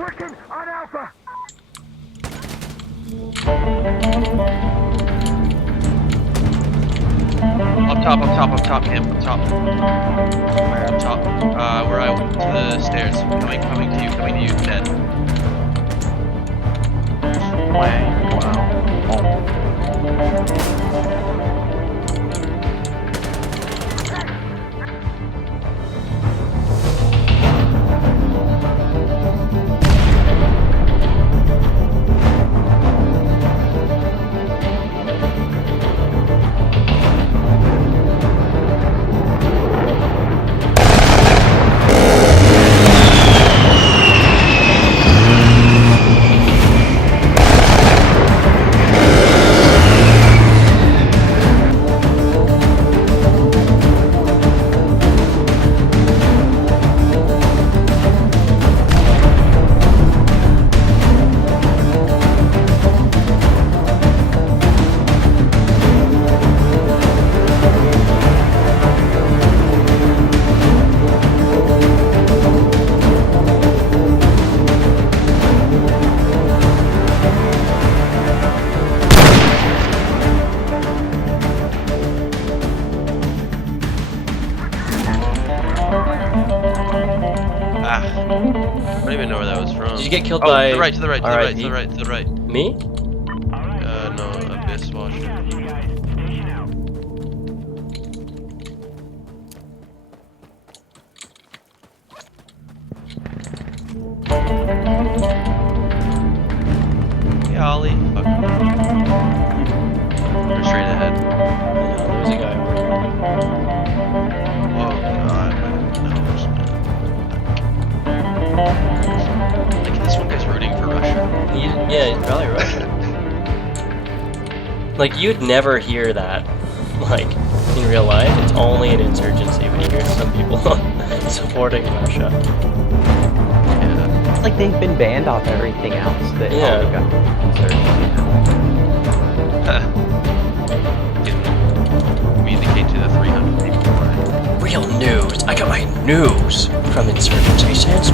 Working on Alpha. Up top, Cam, up top. Where up top? Where I went to the stairs. Coming to you, dead. Wow. I don't even know where that was from. Did you get killed oh, by... to the right, to the right, to the right, to RIP? the right, to the right. Me? No, Abyss Washer. Yeah, Ollie. Fuck. We're straight ahead. Yeah, there's a guy over here. Oh god, no. Like, this one guy's rooting for Russia. Yeah, he's probably Russian. Like, you'd never hear that, like, in real life. It's only an insurgency when you hear some people supporting Russia. Yeah. It's like they've been banned off everything else that Yeah. got insurgency now. Can communicate to the 300 people. Real news. I got my news from Insurgency Sandstorm.